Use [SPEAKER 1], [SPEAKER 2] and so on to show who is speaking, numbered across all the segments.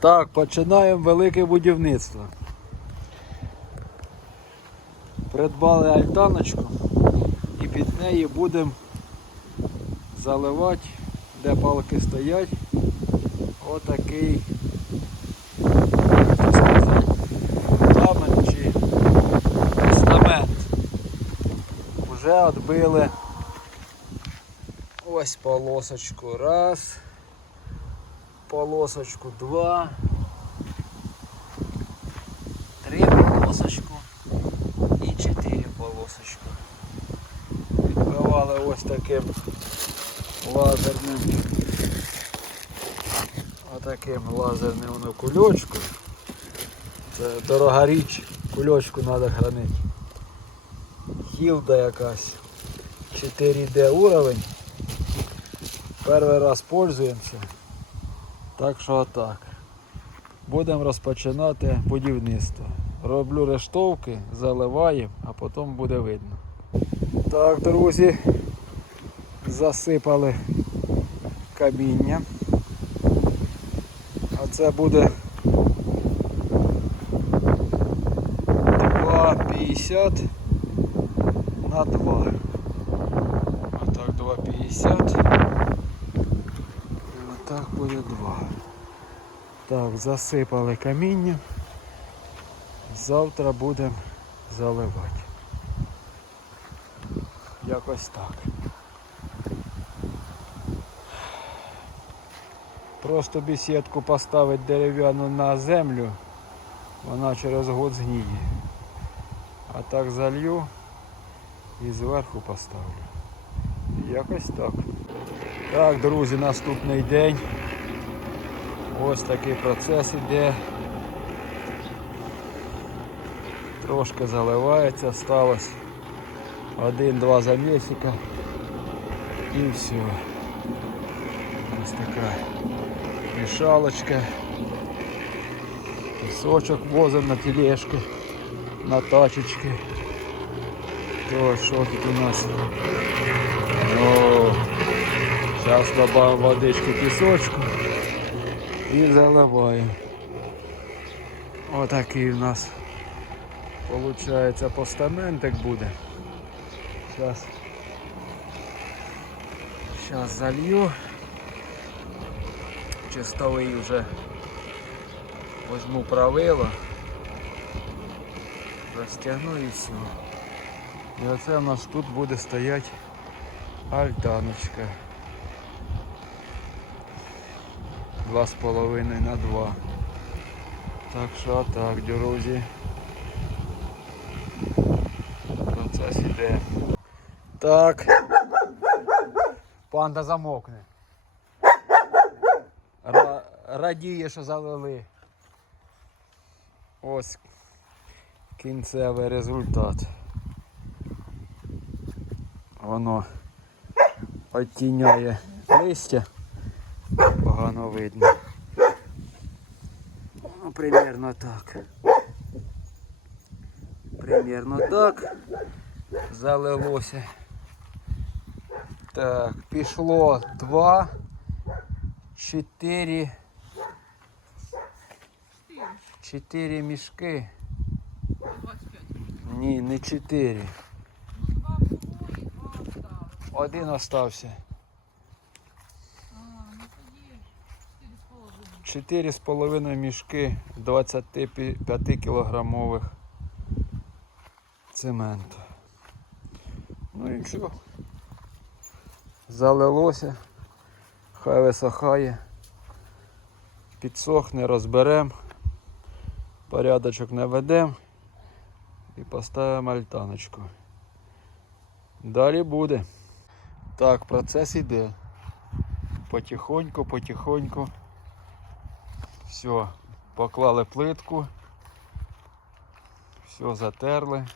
[SPEAKER 1] Так, починаємо велике будівництво. Придбали альтаночку і під неї будемо заливати, де палки стоять, отакий фундамент чи постамент. Уже відбили ось полосочку раз полосочку 2, три полосочку і 4 полосочку. Відбивали ось таким лазерним отаким лазерним воно кульочком. Це дорога річ, кульочку треба хранити. Хілда якась. 4D уровень. Перший раз пользуємося. Так що отак. Будемо розпочинати будівництво. Роблю рештовки, заливаємо, а потім буде видно. Так, друзі, засипали каміння. А це буде 2,50 на 2. Отак 2,50. Так буде два. Так, засипали каміння. Завтра будемо заливати. Якось так. Просто бесідку поставити дерев'яну на землю, вона через год згніє. А так залью і зверху поставлю. Якось так. Так, друзі, наступний день. Ось такий процес іде. Трошки заливається, сталося один-два замісика і все. Ось така мішалочка. Пісочок возимо на тележки, на тачечки. То що тут у нас? О, Зараз додаємо водички пісочку І заливаємо. Отакий у нас виходить постаментик буде. Зараз Зараз залью. Чистовий вже возьму правило. Розтягну і все. І оце у нас тут буде стояти альтаночка. Два з половиною на два. Так що так, друзі. Процес іде. Так. Панда замокне. Ра- радіє, що залили. Ось кінцевий результат. Воно оттіняє листя. Погано видно. Ну, примерно так. Примерно так. Залилося. Так, пішло два, чотири. Чотири мішки.
[SPEAKER 2] 25.
[SPEAKER 1] Ні, не чотири.
[SPEAKER 2] Ну, два було і два осталось.
[SPEAKER 1] Один остався.
[SPEAKER 2] А, ну тоді 4,5.
[SPEAKER 1] Чотири з половиною мішки 25 кілограмових цементу. Ну і що? Залилося, хай висохає, підсохне, розберемо, порядочок наведемо і поставимо альтаночку. Далі буде. Так, процес іде. Потихоньку, потихоньку. Все, поклали плитку, все затерли.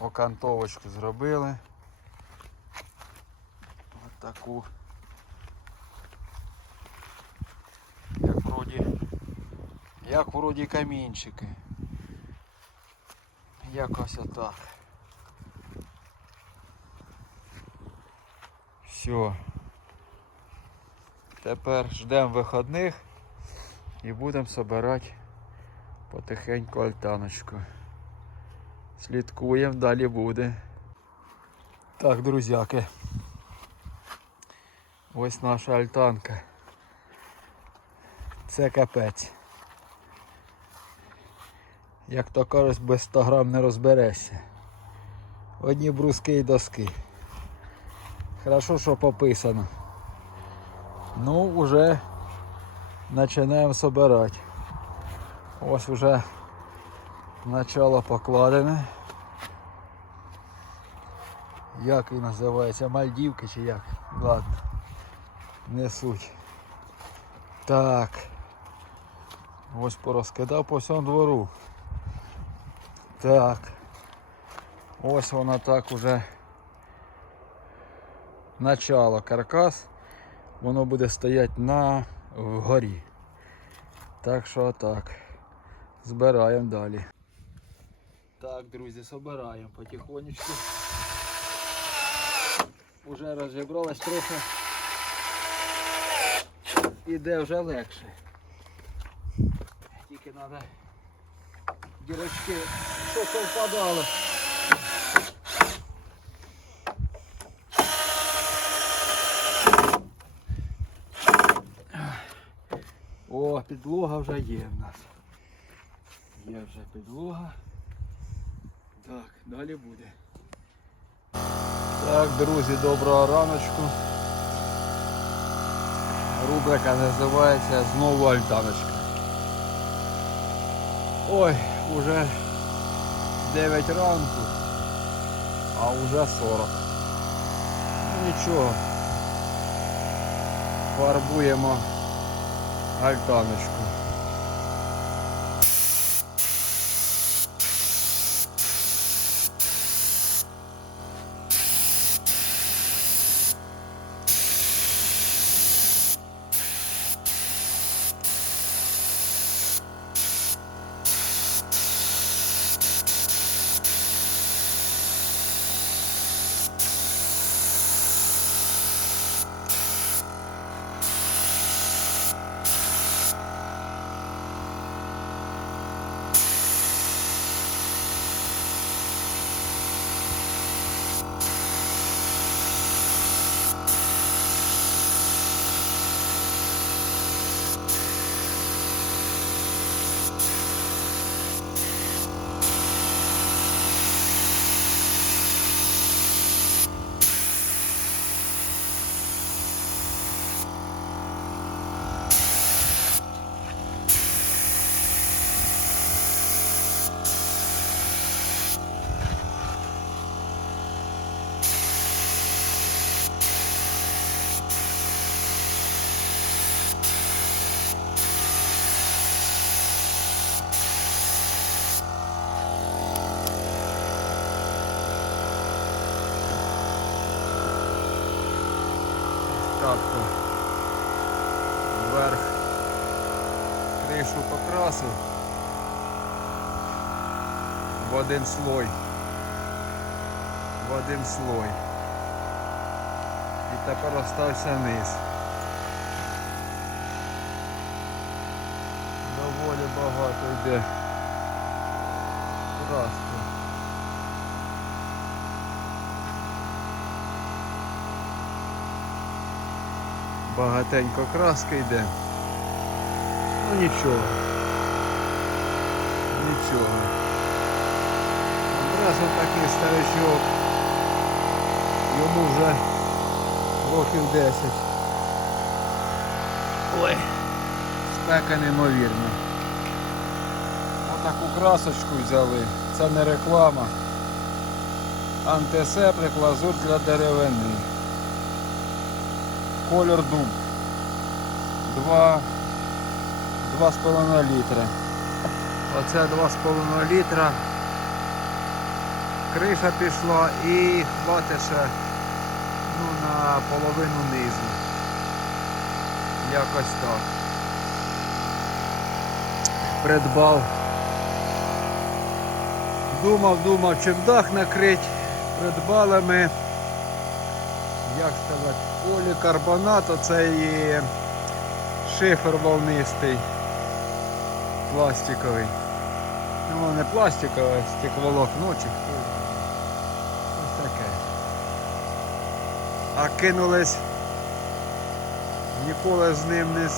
[SPEAKER 1] Окантовочку зробили. Ось таку. Як вроді, як вроді камінчики. Якось отак. Все. Тепер ждемо виходних і будемо збирати потихеньку альтаночку. Слідкуємо, далі буде. Так, друзяки. Ось наша альтанка. Це капець. Як то кажуть, без 100 грам не розберешся. Одні бруски і доски. Хорошо, що пописано. Ну, вже починаємо збирати. Ось вже начало покладене. Як він називається? Мальдівки чи як? Ладно. Не суть. Так. Ось порозкидав по всьому двору. Так. Ось вона так уже начало каркас. Воно буде стояти на вгорі. Так що так. Збираємо далі. Так, друзі, збираємо потихонечку. Уже розібралась трохи. Іде вже легше. Тільки треба дірочки, що совпадало. О, підлога вже є в нас. Є вже підлога. Так, далі буде. Так, друзі, доброго раночку. Рубрика називається Знову альтаночка. Ой, уже 9 ранку, а вже 40. Ну нічого. Фарбуємо альтаночку. Катку вверх кришу покрасив в один слой. В один слой. І тепер остався низ. Доволі багато йде краски. Багатенько краски йде. Ну нічого. Нічого. Андрес такий старичок. Йому вже років 10. Ой, спека неймовірна. Отаку красочку взяли. Це не реклама. Антисептик лазур для деревини. Колір дуб. 2, 2,5 літра. Оце 2,5 літра. Криша пішла і хватить ще ну, на половину низу. Якось так. Придбав. Думав, думав, чим дах накрить. Придбали ми, як сказати, полікарбонат, оцей шифер волнистий, пластиковий. Ну, не пластикове, а стекловолокно чи хто. Ось таке. А кинулись, ніколи з ним не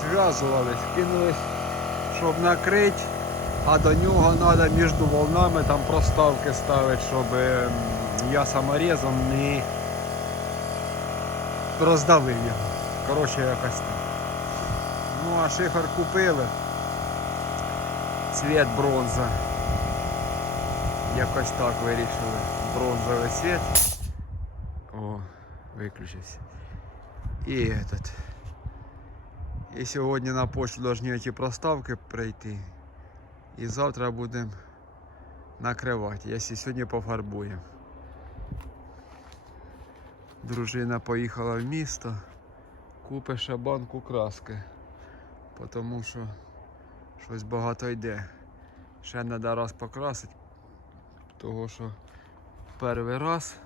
[SPEAKER 1] зв'язувались, кинулись, щоб накрити, а до нього треба між волнами там проставки ставити, щоб ем, я саморезом не роздавив його. Коротше, якось так. Ну а шифер купили. Цвет бронза. Якось так вирішили. Бронзовий цвет. О, виключився. І этот. І сьогодні на почту повинні ті проставки прийти. І завтра будемо накривати, якщо сьогодні пофарбуємо. Дружина поїхала в місто, купить ще банку краски, тому що щось багато йде. Ще треба раз покрасити, того що перший раз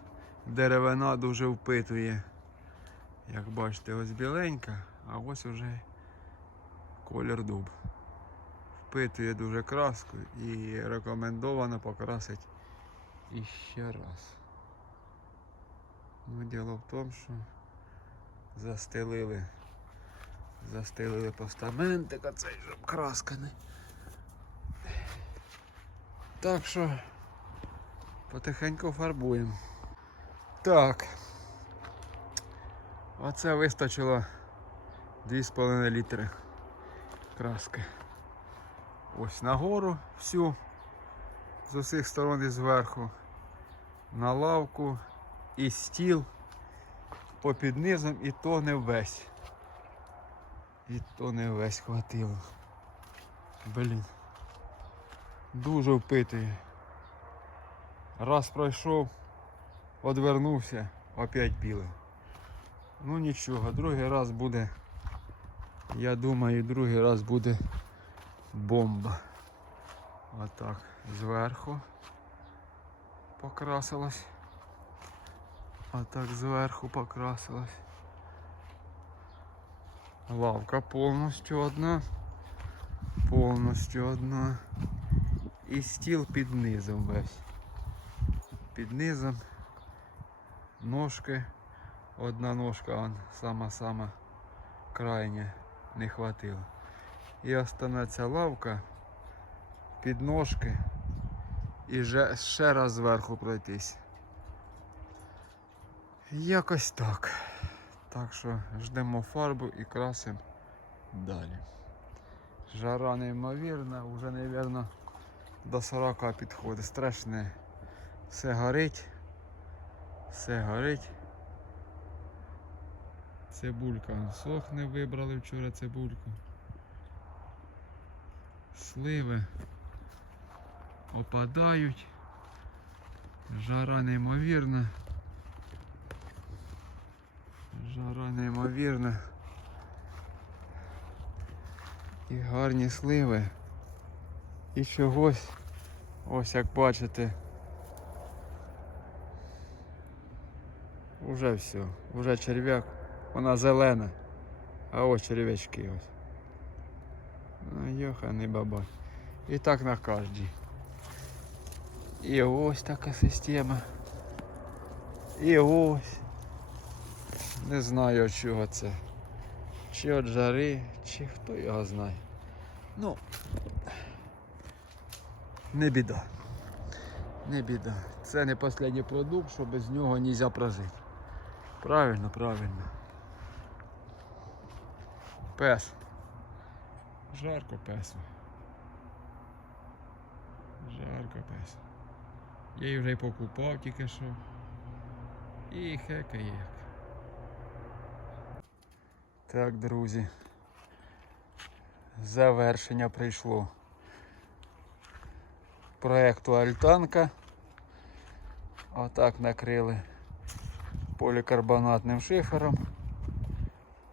[SPEAKER 1] деревина дуже впитує. Як бачите, ось біленька, а ось уже колір дуб. Впитує дуже краску і рекомендовано покрасити іще раз. Ну, діло в тому, що застелили, застелили постаментик, а цей же краска не. Так що потихеньку фарбуємо. Так. Оце вистачило 2,5 літри краски. Ось нагору всю з усіх сторон і зверху. На лавку і стіл попід низом і то не весь. І то не весь хватило. Блін. Дуже впитує. Раз пройшов, одвернувся, опять білий. Ну нічого, другий раз буде. Я думаю, другий раз буде бомба. Отак. Зверху покрасилась. А так зверху покрасилась. Лавка повністю одна. Повністю одна. І стіл під низом весь. Під низом ножки. Одна ножка сама-сама крайня не хватило. І останеться лавка під ножки і ще раз зверху пройтись. Якось так. Так що ждемо фарбу і красимо далі. Жара неймовірна, вже, мабуть, до 40 підходить. Страшне. Все горить. Все горить. Цибулька сохне, вибрали вчора цибульку. Сливи опадають. Жара неймовірна. Жара неймовірна. І гарні сливи. І чогось, ось як бачите. Уже все, уже черв'як. Вона зелена. А ось черв'ячки ось. Ну, йоханий баба. І так на кожній. І ось така система. І ось. Не знаю чого це. Чи від жари, чи хто його знає. Ну не біда. Не біда. Це не останній продукт, що без нього не можна прожити. Правильно, правильно. Пес. Жарко песу. Жарко пес. Я її вже й покупав тільки що. І хека як. Так, друзі. Завершення прийшло. Проекту Альтанка. Отак накрили полікарбонатним шифером.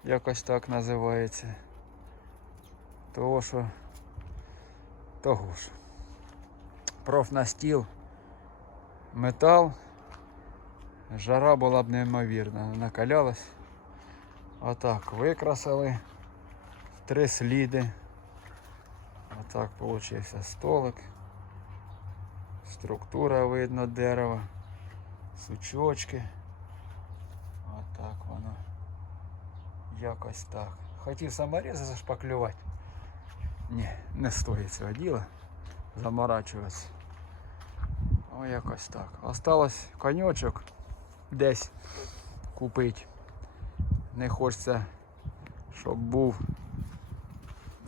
[SPEAKER 1] Якось так називається. Того що того ж. Профнастіл, метал. Жара була б неймовірна, накалялась. Отак викрасили. три сліди. Отак получився столик. Структура видно дерева. Сучочки. Отак воно. Якось так. Хотів саморези зашпаклювати. Ні, не стоїть цього діла. Заморачуватися. О, якось так. Осталось коньочок десь купити. Не хочеться, щоб був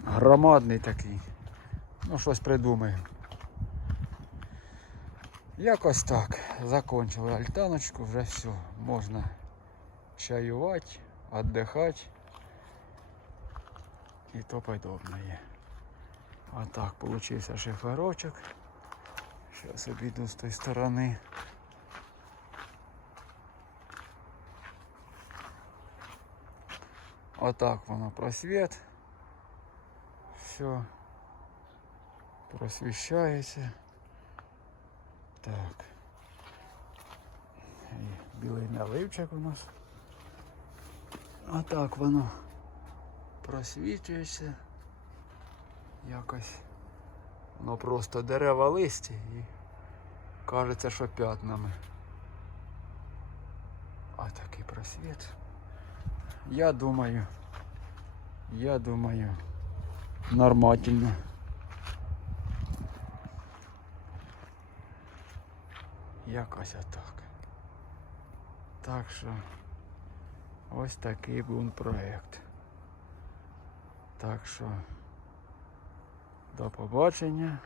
[SPEAKER 1] громадний такий. Ну, щось придумаю. Якось так. Закончили альтаночку, вже все. Можна чаювати, віддихати і то подобное. А так получився шиферочок. Зараз обійду з тої сторони. Отак воно просвіт. Все. Просвіщається. Так. І білий наливчик у нас. Отак воно просвічується. Якось. Воно просто дерева листі і кажеться, що п'ятнами. А такий просвіт. Я думаю, я думаю, нормально. Якось отак. Так що ось такий був проект. Так що до побачення.